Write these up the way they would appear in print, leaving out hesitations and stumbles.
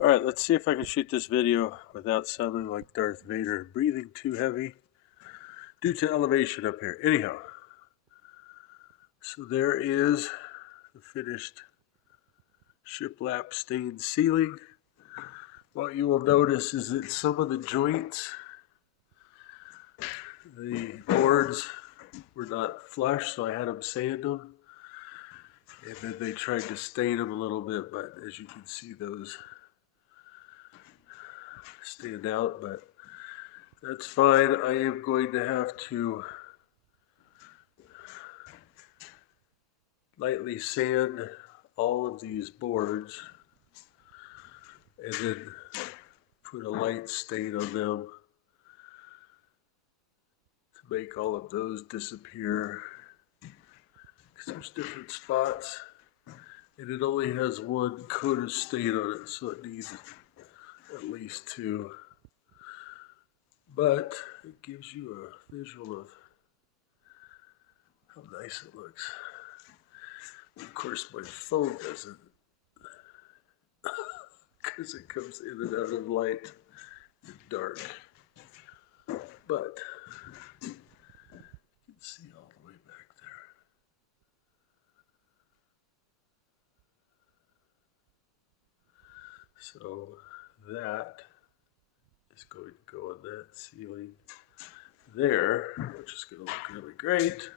Alright, let's see if I can shoot this video without sounding like Darth Vader and breathing too heavy due to elevation up here. Anyhow, so there is the finished shiplap stained ceiling. What you will notice is that some of the joints, the boards were not flush, so I had them sand them. And then they tried to stain them a little bit, but as you can see, those stand out, but that's fine. I am going to have to lightly sand all of these boards and then put a light stain on them to make all of those disappear, because there's different spots and it only has one coat of stain on it, so it needs at least two. But it gives you a visual of how nice it looks. Of course, my phone doesn't, because it comes in and out of light and dark. But you can see all the way back there. So that is going to go on that ceiling there, which is going to look really great.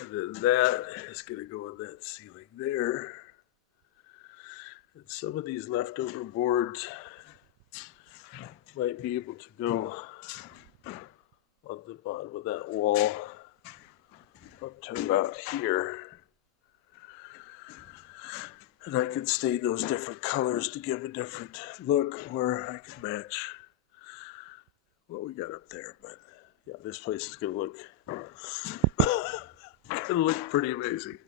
And then that is going to go on that ceiling there. And some of these leftover boards might be able to go on the bottom of that wall up to about here. And I can stain those different colors to give a different look where I can match what we got up there. But yeah, this place is going to look pretty amazing.